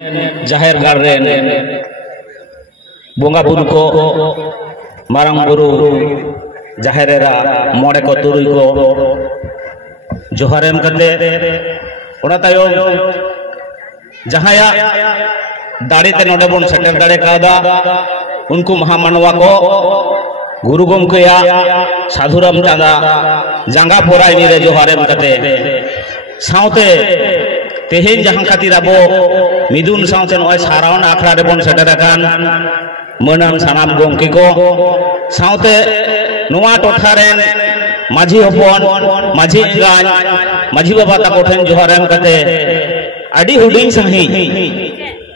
जाहेर गाड़ बोंगा बुरु को मारंग बुरु जाहेरेरा मोड़े को तुरुई को जोहारेम करते उना तायो जहाया दाड़ी ते नोडे बोन सेटर दाड़े कादा उनको महामानवा को गुरु गोमकेया साधुराम चांदा जांगा पोराई निरे जोहारेम करते साउते तेहेन जहां खातिर आबो मिदुन साउते नय सारावन आखड़ा रे बोन सेटर कान मनन सानाम गोमके को साउते नोवा टोठा रेन माझी हपन माझी गान माझी बाबा ताको ठेन जोहारेम करते आडी हुडिंग सही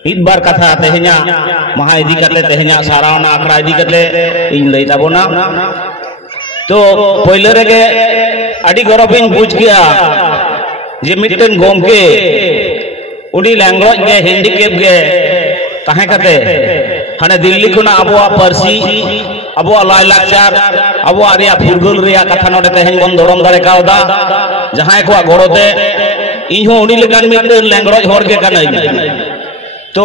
मीद बार कथा तेहेना महा इदी करले तेहेना सारावन आखड़ा इदी करले इन लई ताबोना तो पहिले रेगे आडी गरबिन बुझ गया जे मिटन गोमके उडी लैंग्वेज गे हैंडीकैप गे ताहे कते हाने दिल्ली खुना अबोआ पारसी अबोआ लाय लाचार अबोआ रिया फुरगुल रिया कथा नोडे तेहेन बन दरम दारे कावदा जहां को गड़ोते इहो उडी लेकान मिटन लैंग्वेज हर गे कानाई तो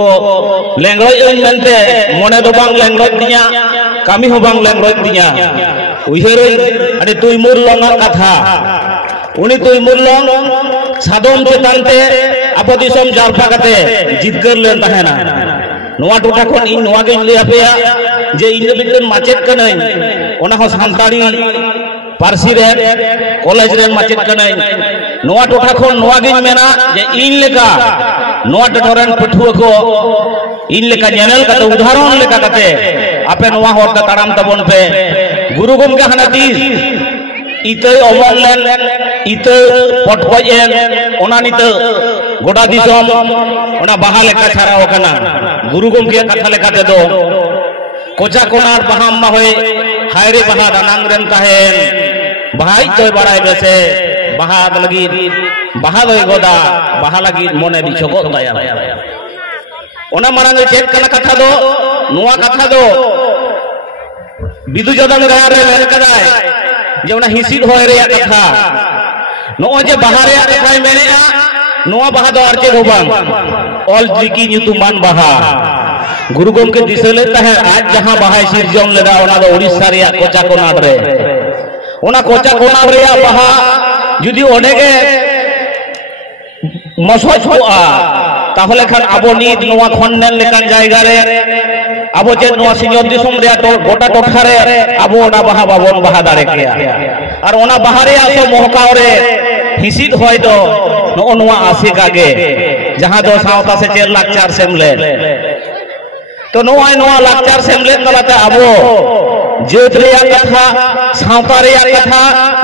लैंग्वेज मेनते मने दो बांग लैंग्वेज दिया कामी हो बांग लैंग्वेज दिया उइहेर अरे तुई मुरलंगा कथा उनी तुई मुरलं सादम चेतानते आबो दिसम जारपा कते जितकर लेन तहेना नोवा टोठा खन इन नोवा गे लई आपेया जे इन बिदन माचेत कनाई ओना हो सानताड़ी पारसी रे कॉलेज रे माचेत कनाई नोवा टोठा खन नोवा गे मेना जे इन लेका नोवा टोठरन पठुआ को इन लेका चैनल कते उदाहरण लेका कते आपे नोवा होर ताड़ाम तबन पे गुरु गोमके हाना तीस इते अमल लेन इते पटपजेन ओना निते गोडा दिसम ओना बाहा लेका छाराव कना गुरु गोमके कथा लेका ते दो कोचा कोनार बाहाम मा होय हायरे बाहा दानांग रेन ताहेन बाहाई तोय बाराय बेसे बाहा लगी बाहा दोय गोदा बाहा लगी मोने बिछोगो ताया ओना मारांग चेक कना कथा दो नोआ कथा दो बिदु जदन गाय रे मेन कदाय जे ओना हिसिद होय रे कथा नो जे बाहा रे कथा मेनेआ नोआ बाहा दो आरचे होबांग ऑल जिकी ᱧᱩᱛᱩᱢᱟᱱ बाहा गुरु गोमके दिसले ताहे आज जहां बाहा सिरजन लेदा ओना दो उड़ीसा रे कोचा कोनाड रे ओना कोचा कोनाड रे बाहा जुदी ओडे के मसोज होआ ताहले खान आबो नीत नोआ खन्नेन लेकान जायगा रे आबो जे नोआ सिंहर दिसम रे तो गोटा टोठा रे आबो ओना बाहा बाबन बाहा दारे केया और ओना बाहा रे आसो मोहकाव रे हिसिद होय दो नो नोआ आसिका गे जहां दो सावता से चेर लाचार सेमले तो नोआ लाचार सेमले तलाते आबो जेत रे कथा सावता रे कथा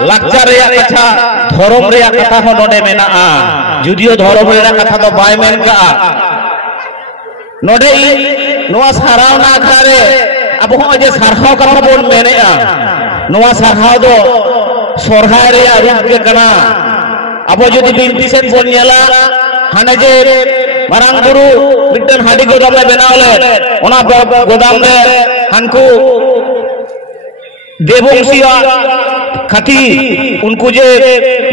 लाचार रे कथा धर्म रे कथा हो नोडे मेना जुदियो धर्म रे कथा तो बाय मेन का नोडे नोआ सारावना आखरे अब हो जे सारहाव कथा बोन मेनेआ नोआ सारहाव दो सोरहाय रे रूप के कना अब जदि बिनती सेन बोन नेला हाने जे मारांग गुरु मिटन हाडी गोदाम ले बनावले ओना गोदाम रे हानकू देवंशिया खाती उनको जे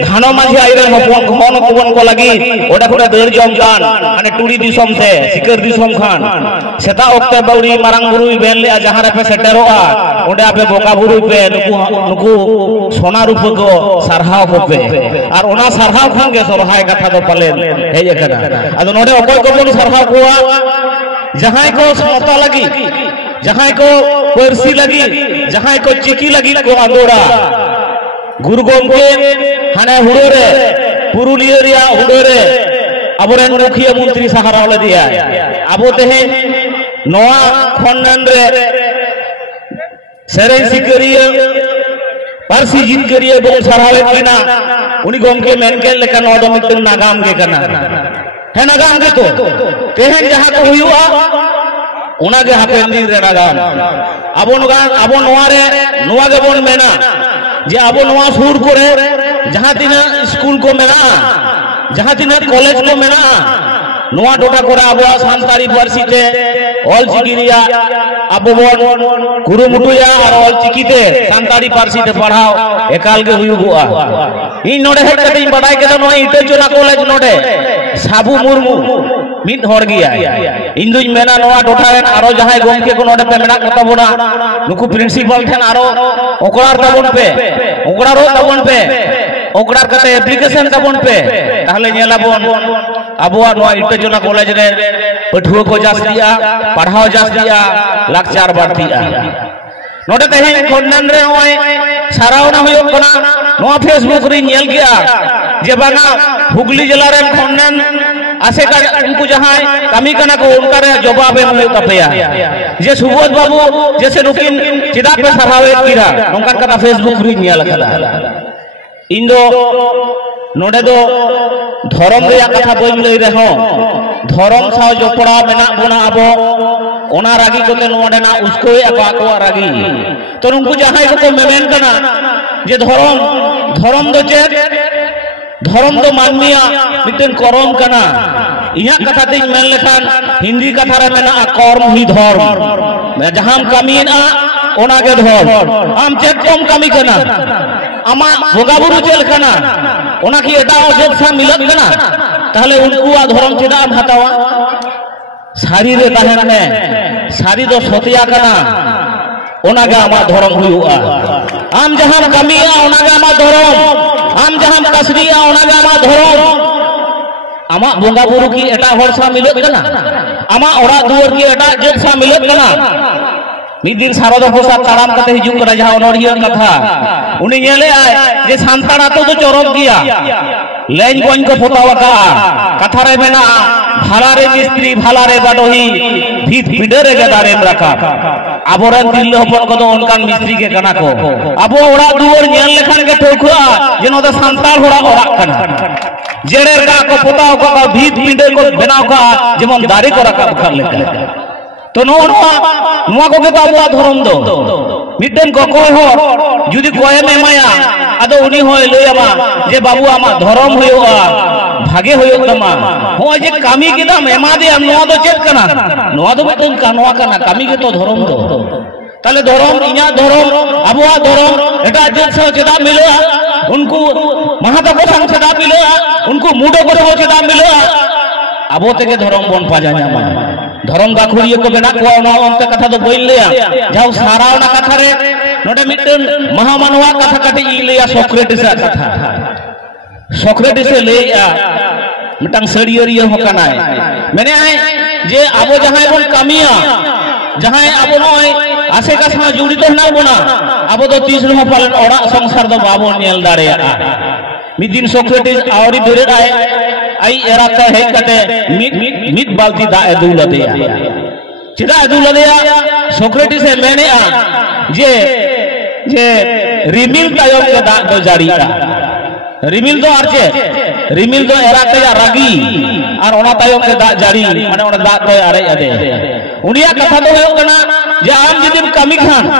धानो माझी आइरन हपन हपन को लगी ओडा खुदा दर जम कान माने टुड़ी दिसम से सिकर दिसम खान सेता ओक्ते बाउरी मारांग गुरु बेन ले जहां रे पे सेटेरोआ ओडे आपे बोका गुरु पे नुकु सोना रूप को सरहाव को पे और ओना सरहाव खान के सरहाय कथा तो पलेन हेज कना अदो नोडे ओकोय को बोन सरहाव कोआ जहां को समता लगी जहां को परसी लगी जहां को चिकी लगी को आगोड़ा गुरु गोमके हाने हुडो रे पुरुलिया रिया हुडो रे अबोरेन मुखिया मंत्री सहारा ले दिया आबो तेहे नोआ खन्नन रे सेरेन सिकरिया पारसी जितकरिया बोल सहारा लेना उनी गोमके मेनके लेका नोडो मिटन नागाम के कना है नागाम के तो तेहे जहां को हुआ उना के हापेन दिन रे नागाम आबो नोआ रे नोआ के बोन मेना जे आबो नोआ सुर करे जहां तिना स्कूल को मेना जहां तिना कॉलेज को मेना नुआ टोटा कोरा आबो सानतारी पारसी ते ऑल चिकी रिया आबो बोन कुरुमुटुया और ऑल चिकी ते सानतारी पारसी ते पढ़ाओ एकाल के हुयुगुआ इन नोडे हेड कते इन बडाय के नो इटे चोना कॉलेज नोडे साबु मुर्मू मिद हर गिया इन दुई मेना नोआ टोटा रेन आरो जहाय गोमके को नोडे पे मेना कताबोना नुकु प्रिंसिपल ठेन आरो ओकरार तबन पे ओकरारो तबन पे ओकरार कते एप्लीकेशन तबन पे ताहले नेलाबोन आबोआ नोआ इटे चोना कॉलेज रे पठुआ को जास्तिया पढ़ाओ जास्तिया लाकचार बाड़तिया नोडे तेहेन खन्नान रे होय सारावना हुयोग कना नोआ फेसबुक रे नेल गया जे बांगा हुगली जिला रे खन्नान आसे का उनको जहां कमी कना को उनका रे जवाब एम हुयोग तपेया जे सुबोध बाबू जैसे नुकिन चिदा पे सरावे किरा नोंकान कथा फेसबुक रे नेल कदा इंदो नोडे दो धर्म रे कथा बइन लई रे हो धर्म साव जोपड़ा मेना बोना आबो ओना रागी कोते नोडे ना उसको को रागी तो उनको जहां को मेमेन कना जे धर्म दो चेक धर्म दो मानमिया मिटन करम कना इहा कथा ते मेन लेखान हिंदी कथा रे मेना कर्म ही धर्म जहां कमीना ओना के धर्म आम चेक कम कमी कना आमा बोगा बुरु चेल कना ओना की एटा अजब सा मिलत कना ताहले उनको धर्म चेदा हटावा सारी रे ताहेन में सारी दो सतिया कना ओना गे आमा धर्म हुयुआ आम जहां कमिया ओना गे आमा धर्म आम जहां कसरिया ओना गे आमा धर्म आमा बोगा बुरु की एटा हर सा मिलत कना आमा ओरा दुआर की एटा जब सा मिलत कना मिदिन सारदा प्रसाद ताराम कते हिजुक कना जहां ओनरिया कथा उनी नेले आय जे सांताड़ा तो चरक गया लेन कोन को फोटावा का कथा रे मेना भालारे मिस्त्री भालारे बाडोही भीत पिडरे गे दारेम रखा आबोरन दिल हपन को तो उनकान मिस्त्री के कना को आबो ओरा दुआर नेल लेखान के ठोकुआ जेनो द सांताल होरा ओरा कना जेरे का को फोटाव को भीत पिडे को बनाव का जेमन दारी को रखा खर लेका तो नुआ को के आबो धर्म दो मिटन को कोय हो जुदी कोय में माया आदो उनी होय लयमा जे बाबू आमा धर्म होयोआ भागे होयो तमा हो जे कामी किदाम एमा दे नुआ दो चेक कना नुआ दो मिटन कानवा कना कामी के तो धर्म दो ताले धर्म इना धर्म आबोआ धर्म एटा जे से चेदा मिलोआ उनको महाता को संग चेदा मिलोआ उनको मुडो को चेदा मिलोआ आबो ते के धर्म बन पाजा न्यामा धर्म गाखुरिया को बेना को ओनते कथा दो बोल लिया जाओ सारावना कथा रे नोडे मिटन महामानवा कथा कटे ई लिया सोक्रेटिस कथा सोक्रेटिस लेया मिटन सड़ियरिया होकनाय मैंने आए जे आबो जहां बन कमिया जहां आबो नय आसे का सा जुड़ित हना बोना आबो दो 30 रह पालन ओड़ा संसार दो बाबो नेल दाड़ेया मिदिन सोक्रेटिस आवरी बेरे आए आई एरा का है कते मिट बाल्टी दा एदुल देया चिदा एदुल देया सोक्रेटिस से मैंने जे रिमिल तायम के दा दो जारी रिमिल दो आरचे रिमिल दो एरा के रागी और ओना तायम के दा जारी माने ओना दा तो आरे अदे उनिया कथा दो हो कना जे आम जदिम कमी खान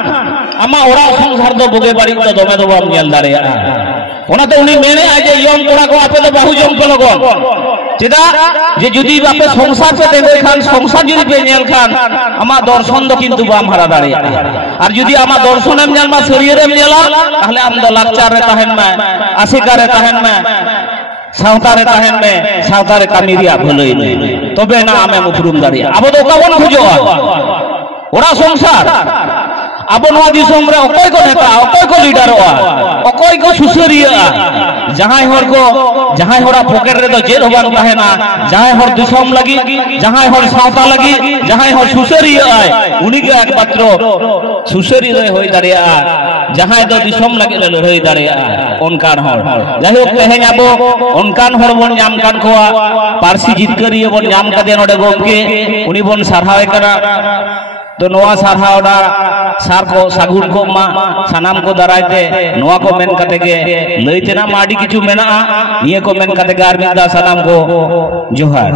आमा ओरा संसार दो बोगे बाड़ी तो दोमे दो बाम नेल दारेया ओना तो उनी मेने आजे यम कोड़ा को आपे तो बाहु जम पे लगन चिदा जे जुदी आपे संसार पे देबे खान संसार जुदी पे नेल खान आमा दर्शन दो किंतु बाम हारा दारेया और जुदी आमा दर्शन एम नेल मा शरीर रे नेला ताहले आम दो लाचार रे ताहेन में आशिका रे ताहेन में सावता रे ताहेन में सावता रे कामिरिया भलई में तबे ना आमे मुफरुम दारेया आबो दो काबन खुजोआ ओरा संसार आबो नवा दिसोम रे ओकय को नेता ओकय को लीडरवा ओकय को सुसरिया जहां हरा पॉकेट रे दो जेल होबान ताहेना जहां हर दिसोम लगी जहां हर सावता लगी जहां हर सुसरिया आय उनी के एकमात्र सुसरी रे होई दाड़िया जहां दो दिसोम लगी ले होई दाड़िया ओनकान हर जाहि कहेन आबो ओनकान हर बन नाम कान कोआ पारसी जितकरिया बन नाम कदे नोडे गोमके उनी बन सारहावे कना तो नोआ सारहावडा सार को सागुन को मा सनाम को दरायते नोआ को मेन कते के लइतेना माडी किछु मेना निये को मेन कते गार मिदा सनाम को जोहार।